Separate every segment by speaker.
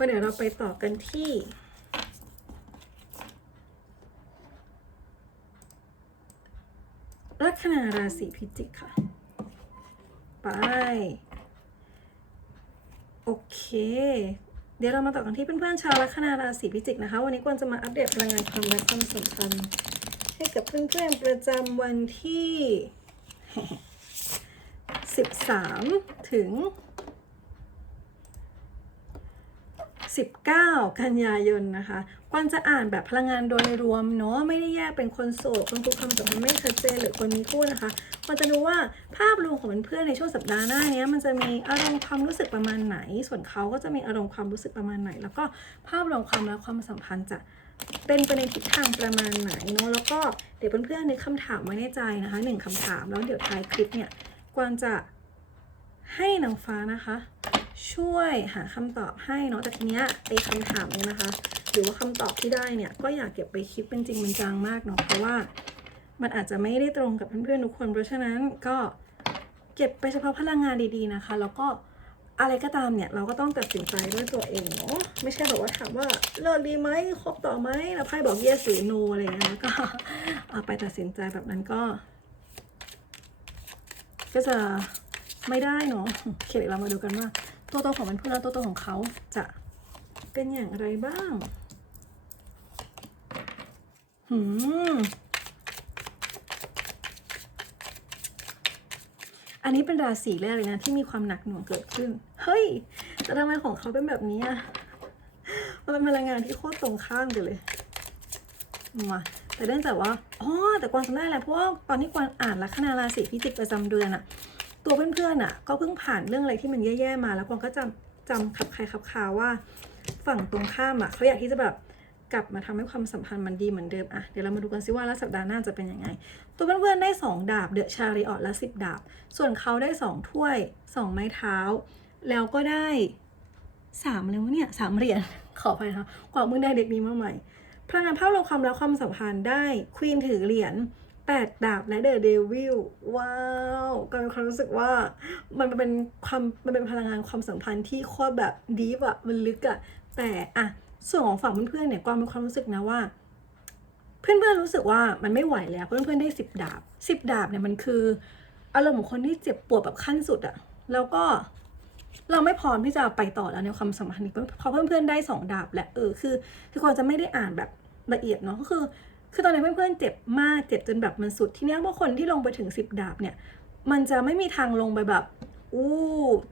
Speaker 1: วันเดี๋ยวเราไปต่อกันที่ลัคนาราศีพิจิกค่ะ ไป โอเค เดี๋ยวเรามาต่อกันที่เพื่อนๆชาวลัคนาราศีพิจิกนะคะ วันนี้กวนจะมาอัปเดตพลังงานความรักความสัมพันธ์ให้กับเพื่อนๆประจำวันที่ 13 ถึง 19 กันยายนนะคะกวนจะอ่านแบบพลังงานโดยรวมเนาะไม่ได้แยกเป็นคนโสดคนคุกคำสัมพันธ์ไม่ชัดเจนหรือคนมีคู่นะคะกวนจะดูว่าภาพรวมของเพื่อนในช่วงสัปดาห์หน้านี้มันจะมีอารมณ์ความรู้สึกประมาณไหน ส่วนเขาก็จะมีอารมณ์ความรู้สึกประมาณไหน แล้วก็ภาพรวมความรักความสัมพันธ์จะเป็นไปในทิศทางประมาณไหนเนาะแล้วก็เดี๋ยวเพื่อนๆในกคำถามไว้ในใจนะคะหนึ่งคำถามแล้วเดี๋ยวท้ายคลิปเนี่ยกวนจะให้นางฟ้านะคะ ช่วยหาคำตอบให้เนาะแต่ทีเนี้ยไอ้คำถามเนี่ยนะคะ หรือว่าคำตอบที่ได้เนี่ย ก็อยากเก็บไปคิดเป็นจริงเป็นจังมากเนาะเพราะว่ามันอาจจะไม่ได้ตรงกับเพื่อนๆทุกคน เพราะฉะนั้นก็เก็บไปเฉพาะพลังงานดีๆนะคะ แล้วก็อะไรก็ตามเนี่ย เราก็ต้องตัดสินใจด้วยตัวเองเนาะไม่ใช่แบบว่าถามว่าเลิกดีไหมคบต่อไหมแล้วไพ่บอก yes หรือ no อะไรอย่างเงี้ยก็เอาไปตัดสินใจแบบนั้นก็ ก็จะไม่ได้เนาะโอเคเดี๋ยวเรามาดูกันว่า ตัวตนของเพื่อนและตัวตนของเขาจะเป็นอย่างไรบ้าง หืม อันนี้เป็นราศีแรกเลยนะที่มีความหนักหน่วงเกิดขึ้น เฮ้ย แต่ทำไมของเขาเป็นแบบนี้อะมันเป็นพลังงานที่โคตรตรงข้ามกันเลยมาแต่เนื่องจากว่า อ๋อ แต่กวางจำได้แหละเพราะว่าตอนที่กวางอ่านลัคนาราศีพิจิกประจำเดือนอะ ตัวเพื่อนๆอะ ก็เพิ่งผ่านเรื่องอะไรที่มันแย่ๆมา แล้วกวางก็จำจำขับใครขับคาว่า ฝั่งตรงข้ามอะเขาอยากที่จะแบบกลับมาทำให้ความสัมพันธ์มันดีเหมือนเดิมอะเดี๋ยวเรามาดูกันซิว่าแล้วสัปดาห์หน้าจะเป็นยังไง ตัวเพื่อนๆได้สองดาบเดอะชาริออตและสิบดาบ ส่วนเขาได้สองถ้วยสองไม้เท้า แล้วก็ได้สามเลยวะเนี่ยสามเหรียญขออภัยนะคะกว่ามึงได้เด็กนี้มาใหม่พลังงานภาพรวมความรักความสัมพันธ์ได้ควีนถือเหรียญ แปดดาบและเดอะเดวิลว้าวก็มีความรู้สึกว่ามันเป็นความมันเป็นพลังงานความสัมพันธ์ที่โคตรแบบดีฟอะมันลึกอะแต่อะส่วนของฝั่งเพื่อนๆเนี่ยกวางมีความรู้สึกนะว่า เพื่อนๆรู้สึกว่ามันไม่ไหวแล้วเพื่อนๆได้สิบดาบสิบดาบเนี่ยมันคืออารมณ์ของคนที่เจ็บปวดแบบขั้นสุดอะแล้วก็เราไม่พร้อมที่จะไปต่อแล้วในความสัมพันธ์นี้เพราะเพื่อนๆได้สองดาบและเออคือ คือควรจะไม่ได้อ่านแบบละเอียดเนาะก็คือ คือตอนนี้เพื่อนๆเจ็บมากเจ็บจนแบบมันสุด ทีเนี้ยว่าคนที่ลงไปถึงสิบดาบเนี่ย มันจะไม่มีทางลงไปแบบอู้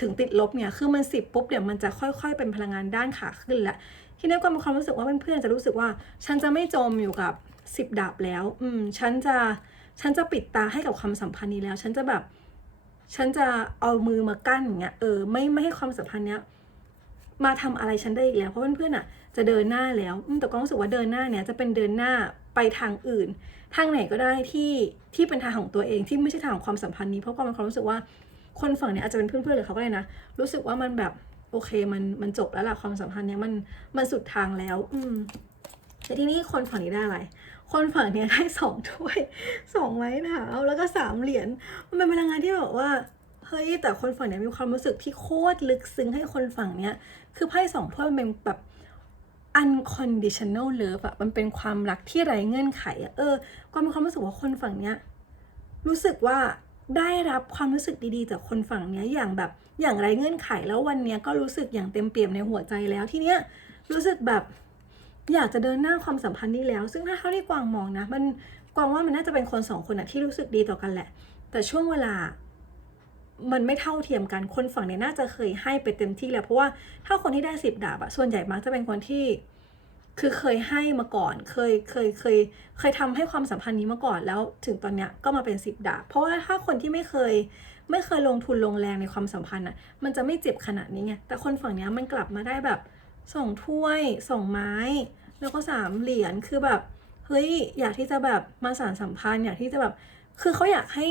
Speaker 1: ถึงติดลบเนี่ย คือมันสิบปุ๊บเดี๋ยวมันจะค่อยๆ เป็นพลังงานด้านขาขึ้นแล้วทีนี้ก็มีความรู้สึกว่าเพื่อนๆจะรู้สึกว่า ฉันจะไม่จมอยู่กับสิบดาบแล้ว อืม ฉันจะ ฉันจะปิดตาให้กับความสัมพันธ์นี้แล้ว ฉันจะแบบ ฉันจะเอามือมากั้นเงี้ย เออ ไม่ไม่ให้ความสัมพันธ์เนี้ย มาทำอะไรฉันได้อีกแล้ว เพราะเพื่อนๆอะ จะเดินหน้าแล้วอืมแต่ก็รู้สึกว่าเดินหน้าเนี้ยจะเป็นเดินหน้า ไปทางอื่น ทางไหนก็ได้ที่ที่เป็นทางของตัวเองที่ไม่ใช่ทางของความสัมพันธ์นี้เพราะก็มีความรู้สึกว่าคนฝั่งเนี้ยอาจจะเป็นเพื่อนๆหรือเขาก็เลยนะ รู้สึกว่ามันแบบโอเคมันมันจบแล้วล่ะความสัมพันธ์เนี้ยมันมันสุดทางแล้ว อืมแต่ที่นี้คนฝั่งนี้ได้อะไร คนฝั่งเนี้ยได้สองถ้วยสองไม้เท้าแล้วก็สามเหรียญมันเป็นพลังงานที่แบบว่าเฮ้ยแต่คนฝั่งเนี้ยมีความรู้สึกที่โคตรลึกซึ้งให้คนฝั่งเนี้ย คือไพ่สองถ้วยมันเป็นแบบ unconditional love อะมันเป็นความรักที่ไร้เงื่อนไขอะเออก็มีความรู้สึกว่าคนฝั่งเนี้ยรู้สึกว่าได้รับความรู้สึกดีๆ จากคนฝั่งเนี้ยอย่างแบบอย่างไรเงื่อนไขแล้ววันเนี้ยก็รู้สึกอย่างเต็มเปี่ยมในหัวใจแล้วทีเนี้ยรู้สึกแบบอยากจะเดินหน้าความสัมพันธ์นี้แล้ว ซึ่งถ้าเท่าที่กวางมองนะ มันกวางว่ามันน่าจะเป็นคนสองคนอะที่รู้สึกดีต่อกันแหละ แต่ช่วงเวลา มันไม่เท่าเทียมกัน คนฝั่งเนี้ยน่าจะเคยให้ไปเต็มที่แล้วเพราะว่าถ้าคนที่ได้สิบดาบอะส่วนใหญ่มักจะเป็นคนที่คือเคยให้มาก่อน เคย เคย เคย เคยทำให้ความสัมพันธ์นี้มาก่อน แล้วถึงตอนเนี้ยก็มาเป็นสิบดาบ เพราะว่าถ้าคนที่ไม่เคย ไม่เคยลงทุนลงแรงในความสัมพันธ์อะ มันจะไม่เจ็บขนาดนี้ไง แต่คนฝั่งเนี้ยมันกลับมาได้แบบสองถ้วยสองไม้ แล้วก็สามเหรียญ คือแบบ เฮ้ย อยากที่จะแบบมาสานสัมพันธ์ อยากที่จะแบบ คือเขาอยากให้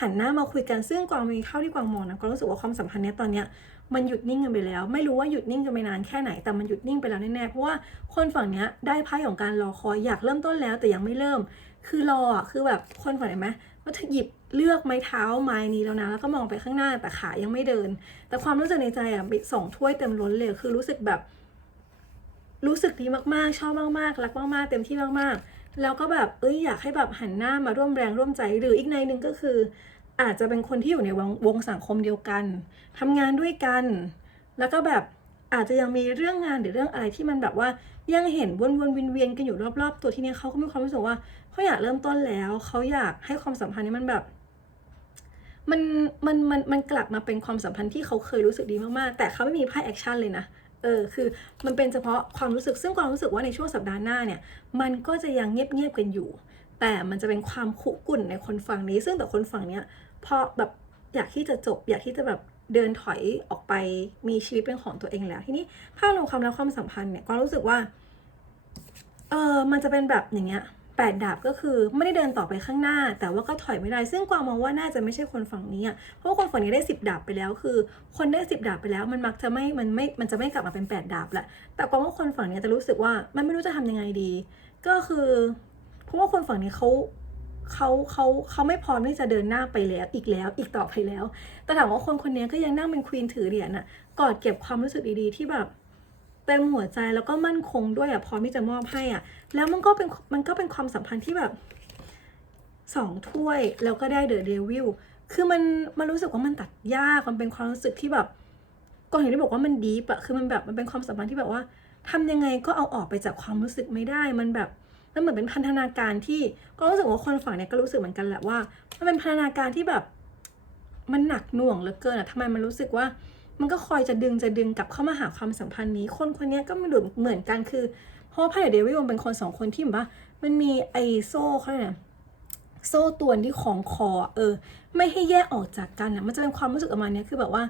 Speaker 1: หันหน้ามาคุยกันซึ่งกวางมีเข้าที่กวางมองนะกวางรู้สึกว่าความสัมพันธ์เนี้ยตอนเนี้ยมันหยุดนิ่งกันไปแล้ว ไม่รู้ว่าหยุดนิ่งกันไปนานแค่ไหนแต่มันหยุดนิ่งไปแล้วแน่ๆเพราะว่าคนฝั่งเนี้ยได้ไพ่ของการรอคอยอยากเริ่มต้นแล้วแต่ยังไม่เริ่ม คือรออะคือแบบคนฝั่งไหนไหมว่าถ้าหยิบเลือกไม้เท้าไม้นี้แล้วนะแล้วก็มองไปข้างหน้าแต่ขายังไม่เดิน แต่ความรู้สึกในใจอะสองถ้วยเต็มล้นเลยคือรู้สึกแบบ รู้สึกดีมากๆ ชอบมากๆรักมากๆ เต็มที่มากๆ แล้วก็แบบเอ้ยอยากให้แบบหันหน้ามาร่วมแรงร่วมใจ หรืออีกในหนึ่งก็คือ อาจจะเป็นคนที่อยู่ในวงวงสังคมเดียวกันทำงานด้วยกัน แล้วก็แบบอาจจะยังมีเรื่องงานหรือเรื่องอะไรที่มันแบบว่ายังเห็นวนวนเวียนเวียนๆกันอยู่รอบๆ ตัวที่นี้เขาก็มีความรู้สึกว่าเขาอยากเริ่มต้นแล้วเขาอยากให้ความสัมพันธ์นี้มันแบบมันมันมันมันกลับมาเป็นความสัมพันธ์ที่เขาเคยรู้สึกดีมากๆ แต่เขาไม่มีไพ่แอคชั่นเลยนะ เออคือมันเป็นเฉพาะความรู้สึกซึ่งความรู้สึกว่าในช่วงสัปดาห์หน้าเนี่ยมันก็จะยังเงียบๆกันอยู่ แต่มันจะเป็นความคุกุ่นในคนฝั่งนี้ ซึ่งแต่คนฝั่งเนี้ยพอแบบอยากที่จะจบ อยากที่จะแบบเดินถอยออกไปมีชีวิตเป็นของตัวเองแล้ว ทีนี้ภาพรวมความรักความสัมพันธ์เนี่ยก็รู้สึกว่าเออมันจะเป็นแบบอย่างเงี้ย แปดดาบก็คือไม่ได้เดินต่อไปข้างหน้า แต่ว่าก็ถอยไม่ได้ ซึ่งกวางมองว่าน่าจะไม่ใช่คนฝั่งนี้อะเพราะว่าคนฝั่งนี้ได้สิบดาบไปแล้ว คือ คนได้สิบดาบไปแล้ว มันมักจะไม่ มันไม่ มันจะไม่กลับมาเป็นแปดดาบแหละแต่กวางว่าคนฝั่งนี้จะรู้สึกว่ามันไม่รู้จะทำยังไงดี ก็คือ เพราะว่าคนฝั่งนี้เขาเขาเขาเขาไม่พร้อมที่จะเดินหน้าไปแล้วอีกแล้วอีกต่อไปแล้ว แต่ถามว่าคนคนนี้ก็ยังนั่งเป็นควีนถือเหรียญน่ะกอดเก็บความรู้สึกดีๆที่แบบ เต็มหัวใจแล้วก็มั่นคงด้วยอะพร้อมที่จะมอบให้อะ แล้วมันก็เป็นมันก็เป็นความสัมพันธ์ที่แบบสองถ้วยแล้วก็ได้เดอะเดวิลคือมันมันรู้สึกว่ามันตัดยากมันเป็นความรู้สึกที่แบบก่อนอย่างที่บอกว่ามันดีปะคือมันแบบมันเป็นความสัมพันธ์ที่แบบว่าทำยังไงก็เอาออกไปจากความรู้สึกไม่ได้ มันแบบมันเหมือนเป็นพันธนาการที่ก็รู้สึกว่าคนฝั่งเนี้ยก็รู้สึกเหมือนกันแหละว่า มันเป็นพันธนาการที่แบบ มันหนักหน่วงเหลือเกินอะทำไมมันรู้สึกว่า มันก็คอยจะดึงจะดึงกลับเข้ามาหาความสัมพันธ์นี้ คนคนนี้ก็ม่ดูเหมือนกันคือ เพราะว่าไพ่เดวิลเป็นคนสองคนที่แบบว่ามันมีไอโซ่เขาเรียกไรนะโซ่ตวนที่ของคอเออ ไม่ให้แยกออกจากกันอะมันจะเป็นความรู้สึกประมาณนี้คือแบบว่า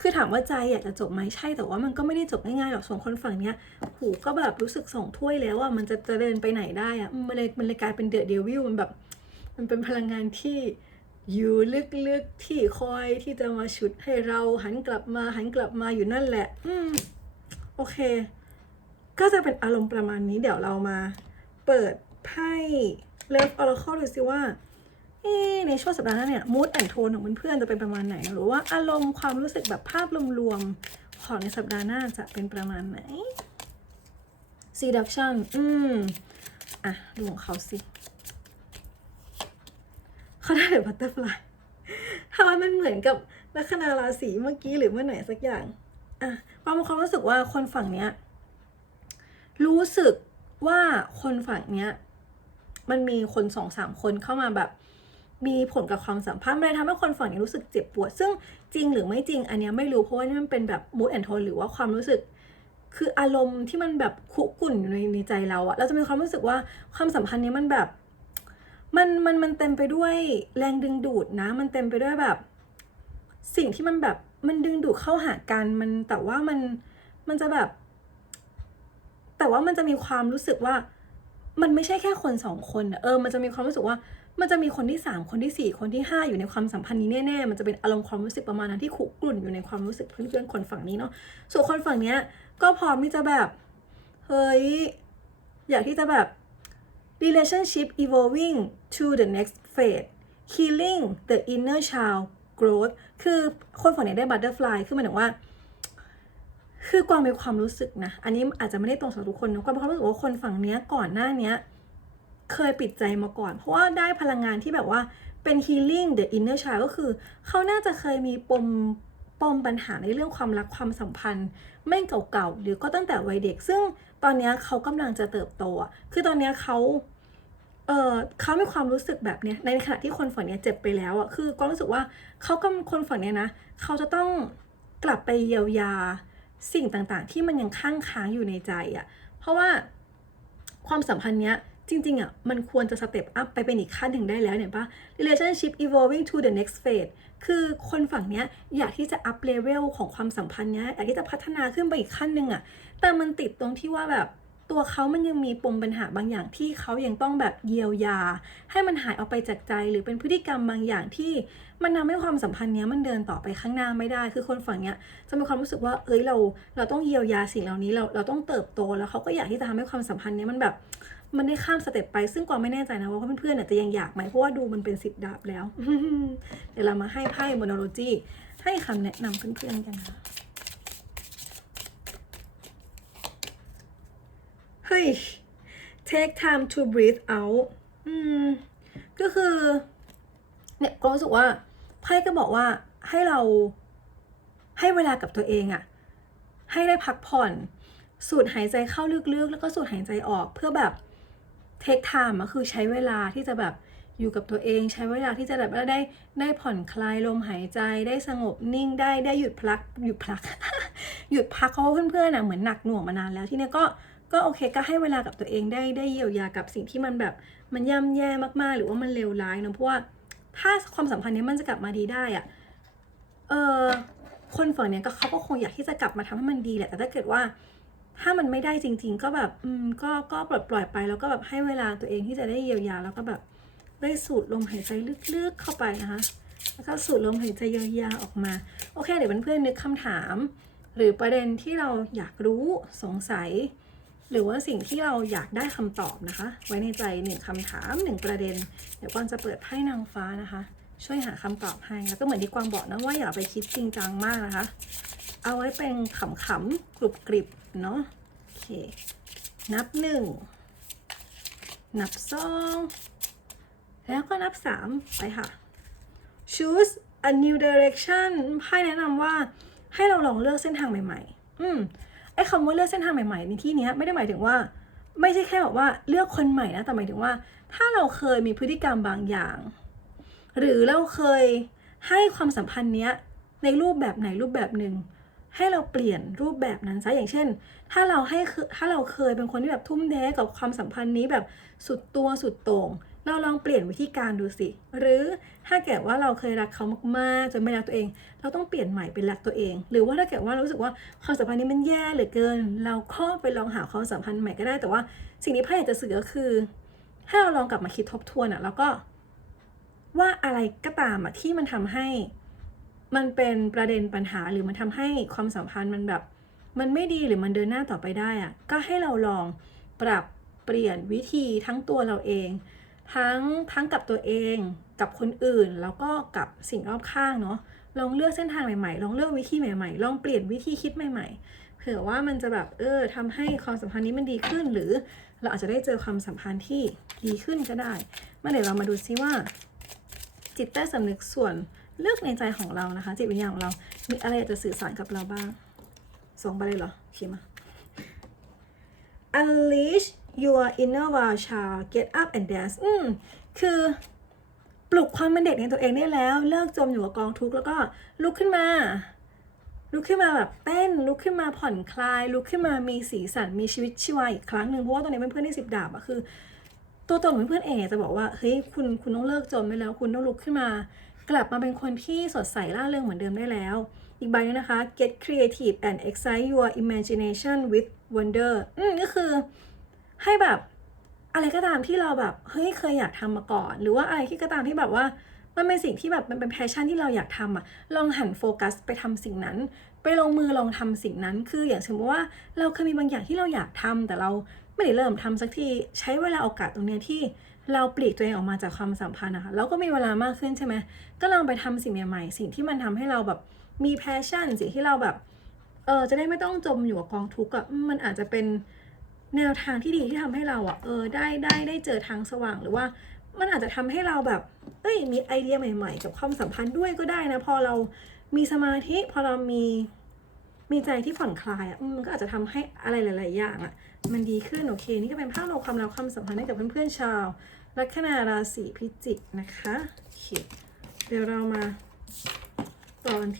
Speaker 1: คือถามว่าใจอยากจะจบไหมใช่แต่ว่ามันก็ไม่ได้จบง่ายๆหรอกส่วนคนฝั่งเนี้ยหูก็แบบรู้สึกสองถ้วยแล้วอะมันจะจะเดินไปไหนได้อะมันเลยมันเลยกลายเป็นเดอะเดวิลมันแบบ มันเป็นพลังงานที่ อยู่ลึกๆที่คอยที่จะมาฉุดให้เราหันกลับมาหันกลับมาอยู่นั่นแหละ อืม โอเค ก็จะเป็นอารมณ์ประมาณนี้เดี๋ยวเรามา เปิดไพ่เลิฟออร์คดูสิว่าในช่วงสัปดาห์หน้าเนี่ยมูดแอนโทนของเพื่อนๆจะเป็นประมาณไหนหรือว่าอารมณ์ความรู้สึกแบบภาพรวมๆของในสัปดาห์หน้าจะเป็นประมาณไหน seduction อืม อะ ดูของเขาสิ เขาได้แบบบัตเตอร์ฟลายทำไมมันเหมือนกับลัคนาราศีเมื่อกี้หรือเมื่อไหนสักอย่างอะความความรู้สึกว่าคนฝั่งเนี้ยรู้สึกว่าคนฝั่งเนี้ยมันมีคนสองสามคนเข้ามาแบบมีผลกับความสัมพันธ์มันเลยทำให้คนฝั่งนี้รู้สึกเจ็บปวด ซึ่งจริงหรือไม่จริง อันนี้ไม่รู้เพราะว่านี่มันเป็นแบบมูดแอนโทนหรือว่าความรู้สึก คืออารมณ์ที่มันแบบคุกุ่นอยู่ในใจเราอะเราจะมีความรู้สึกว่าความสัมพันธ์นี้มันแบบ มันมันมันเต็มไปด้วยแรงดึงดูดนะ มันเต็มไปด้วยแบบ สิ่งที่มันแบบมันดึงดูดเข้าหากันมันแต่ว่ามันมันจะแบบ แต่ว่ามันจะมีความรู้สึกว่า มันไม่ใช่แค่คนสองคนเออ มันจะมีความรู้สึกว่า มันจะมีคนที่สามคนที่สี่คนที่ห้าอยู่ในความสัมพันธ์นี้แน่ๆมันจะเป็นอารมณ์ความรู้สึกประมาณนั้นที่คุกรุ่นอยู่ในความรู้สึกเพื่อนๆคนฝั่งนี้เนาะส่วนคนฝั่งเนี้ย ก็พร้อมที่จะแบบเฮ้ยอยากที่จะแบบ relationship evolving to the next phase healing the inner child growth คือคนฝั่งนี้ได้ butterfly คือหมายถึงว่า คือกวางมีความรู้สึกนะ อันนี้อาจจะไม่ได้ตรงสำหรับทุกคนนะกวางมีความรู้สึกว่าคนฝั่งเนี้ยก่อนหน้าเนี้ย เคยปิดใจมาก่อน เพราะว่าได้พลังงานที่แบบว่าเป็น healing the inner child ก็คือ เขาน่าจะเคยมีปม ปมปัญหาในเรื่องความรักความสัมพันธ์ไม่เก่าๆหรือก็ตั้งแต่วัยเด็ก ซึ่งตอนนี้เขากำลังจะเติบโตคือตอนนี้เขาเออเขามีความรู้สึกแบบเนี้ยในขณะที่คนฝั่งเนี้ยเจ็บไปแล้วอะคือก็รู้สึกว่าเขากับคนฝั่งเนี้ยนะเขาจะต้องกลับไปเยียวยาสิ่งต่างๆ ที่มันยังค้างค้างอยู่ในใจอะเพราะว่าความสัมพันธ์เนี้ย จริงๆอะมันควรจะสเต็ปอัพไปเป็นอีกขั้นหนึ่งได้แล้วเนี่ยปะ relationship evolving to the next phase คือคนฝั่งเนี้ยอยากที่จะอัพเลเวลของความสัมพันธ์เนี้ยอยากที่จะพัฒนาขึ้นไปอีกขั้นหนึ่งอะแต่มันติดตรงที่ว่าแบบ ตัวเขามันยังมีปมปัญหาบางอย่างที่เขายังต้องแบบเยียวยา ให้มันหายออกไปจากใจ หรือเป็นพฤติกรรมบางอย่างที่มันทำให้ความสัมพันธ์เนี้ยมันเดินต่อไปข้างหน้าไม่ได้ คือคนฝั่งเนี้ยจะมีความรู้สึกว่าเอ้ยเราเราต้องเยียวยาสิ่งเหล่านี้เราเราต้องเติบโตแล้วเขาก็อยากที่จะทำให้ความสัมพันธ์เนี้ยมันแบบมันได้ข้ามสเต็ปไป ซึ่งกวางไม่แน่ใจนะว่าเพื่อนๆเนี่ยจะยังอยากไหมเพราะว่าดูมันเป็นสิบดาบแล้ว เดี๋ยวเรามาให้ไพ่โมโนโลจีให้คำแนะนำเพื่อนๆกันนะ เฮ้ย take time to breathe out อืม ก็คือ เนี่ยก็รู้สึกว่าไพ่ก็บอกว่าให้เราให้เวลากับตัวเองอะให้ได้พักผ่อน สูดหายใจเข้าลึกๆ แล้วก็สูดหายใจออกเพื่อแบบเทคไทม์อะคือใช้เวลาที่จะแบบอยู่กับตัวเองใช้เวลาที่จะแบบได้ได้ผ่อนคลายลมหายใจได้สงบนิ่งได้ได้หยุดพักหยุดพัก หยุดพักเพราะว่าเพื่อนๆอะเหมือนหนักหน่วงมานานแล้วที่เนี้ยก็ ก็โอเคก็ให้เวลากับตัวเองได้ได้เยียวยากับสิ่งที่มันแบบมันย่ำแย่มากๆ หรือว่ามันเลวร้ายเนอะเพราะว่าถ้าความสัมพันธ์นี้มันจะกลับมาดีได้อะเออคนฝั่งเนี้ยก็เขาก็คงอยากที่จะกลับมาทำให้มันดีแหละแต่ถ้าเกิดว่า ถ้ามันไม่ได้จริง ๆ ก็แบบอืมก็ก็ปล่อยปล่อยไปแล้วก็แบบให้เวลาตัวเองที่จะได้เยียวยาแล้วก็แบบได้สูดลมหายใจลึกๆเข้าไปนะคะแล้วก็สูดลมหายใจยาวๆออกมา โอเค เดี๋ยวเพื่อนๆนึกคำถาม หรือประเด็นที่เราอยากรู้สงสัย หรือว่าสิ่งที่เราอยากได้คำตอบนะคะ ไว้ในใจหนึ่งคำถามหนึ่งประเด็น เดี๋ยวกวางจะเปิดไพ่นางฟ้านะคะ ช่วยหาคำตอบให้ แล้วก็เหมือนที่กวางบอกนะว่าอย่าไปคิดจริงจังมากนะคะ เอาไว้เป็นขำๆกรุบกริบเนาะโอเค นับหนึ่งนับสองแล้วก็นับสามไปค่ะ choose a new direction ไพ่แนะนำว่าให้เราลองเลือกเส้นทางใหม่ ๆ อืม อ้คำว่าเลือกเส้นทางใหม่ๆในที่นี้ไม่ได้หมายถึงว่า ไม่ใช่แค่แบบว่าเลือกคนใหม่นะแต่หมายถึงว่า ถ้าเราเคยมีพฤติกรรมบางอย่าง หรือเราเคยให้ความสัมพันธ์เนี้ยในรูปแบบไหนรูปแบบหนึ่งให้เราเปลี่ยนรูปแบบนั้นซะอย่างเช่น ถ้าเราให้ถ้าเราเคยเป็นคนที่แบบทุ่มเทกับความสัมพันธ์นี้แบบสุดตัวสุดโต่ง เราลองเปลี่ยนวิธีการดูสิ หรือถ้าเกิดว่าเราเคยรักเขามากๆจนไม่รักตัวเอง เราต้องเปลี่ยนใหม่เป็นรักตัวเอง หรือว่าถ้าเกิดว่าเรารู้สึกว่าความสัมพันธ์นี้มันแย่เหลือเกิน เราก็ไปลองหาความสัมพันธ์ใหม่ก็ได้ แต่ว่าสิ่งที่พ่ออยากจะสื่อก็คือให้เราลองกลับมาคิดทบทวนอะแล้วก็ ว่าอะไรก็ตามอะที่มันทำให้มันเป็นประเด็นปัญหาหรือมันทำให้ความสัมพันธ์มันแบบ มันไม่ดีหรือมันเดินหน้าต่อไปได้อะก็ให้เราลองปรับเปลี่ยนวิธีทั้งตัวเราเอง ทั้งทั้งกับตัวเองกับคนอื่น แล้วก็กับสิ่งรอบข้างเนาะลองเลือกเส้นทางใหม่ๆ ลองเลือกวิธีใหม่ๆ ลองเปลี่ยนวิธีคิดใหม่ ๆ เผื่อว่ามันจะแบบเออทำให้ความสัมพันธ์นี้มันดีขึ้น หรือเราอาจจะได้เจอความสัมพันธ์ที่ดีขึ้นก็ได้มาเดี๋ยวเรามาดูซิว่า จิตใต้สำนึกส่วนเลือกในใจของเรานะคะ จิตวิญญาณของเรา มีอะไรจะสื่อสารกับเราบ้างส่งไปเลยเหรอโอเคมา unleash your inner wild child get up and dance อืมคือปลุกความเป็นเด็กในตัวเองได้แล้ว เลิกจมอยู่กับกองทุกข์แล้วก็ลุกขึ้นมา ลุกขึ้นมาแบบเต้น ลุกขึ้นมาผ่อนคลาย ลุกขึ้นมามีสีสันมีชีวิตชีวาอีกครั้งหนึ่งเพราะว่าตอนนี้เป็นเพื่อนที่สิบดาบอะคือ ตัวตนของเพื่อนเองจะบอกว่าเฮ้ยคุณคุณต้องเลิกจมไปแล้ว คุณต้องลุกขึ้นมา กลับมาเป็นคนที่สดใสร่าเริงเหมือนเดิมได้แล้ว อีกใบนี้นะคะ get creative and excite your imagination with wonder อืมก็คือ ให้แบบอะไรก็ตามที่เราแบบเฮ้ยเคยอยากทำมาก่อน หรือว่าอะไรที่ก็ตามที่แบบว่ามันเป็นสิ่งที่แบบมันเป็นแพชชั่นที่เราอยากทำอะลองหันโฟกัสไปทำสิ่งนั้น ไปลงมือลองทำสิ่งนั้น คืออย่างสมมติว่าเราเคยมีบางอย่างที่เราอยากทำแต่เราไม่ได้เริ่มทำสักทีใช้เวลาโอกาสตรงเนี้ยที่เราปลีกตัวเองออกมาจากความสัมพันธ์นะคะเราก็มีเวลามากขึ้นใช่ไหมก็ลองไปทำสิ่งใหม่ๆสิ่งที่มันทำให้เราแบบมีแพชชั่นสิ่งที่เราแบบเออจะได้ไม่ต้องจมอยู่กับกองทุกข์อะมันอาจจะเป็น แนวทางที่ดีที่ทำให้เราอะเออได้ได้ได้เจอทางสว่างหรือว่ามันอาจจะทำให้เราแบบเอ้ยมีไอเดียใหม่ๆ กับความสัมพันธ์ด้วยก็ได้นะ พอเรามีสมาธิพอเรามีมีใจที่ผ่อนคลายอะมันก็อาจจะทำให้อะไรหลาย ๆ อย่างอะมันดีขึ้นโอเค นี่ก็เป็นภาพรวมความรักความสัมพันธ์ให้กับเพื่อน ๆ ชาว ลัคนาราศีพิจิกนะคะเดี๋ยวเรามาตอนที่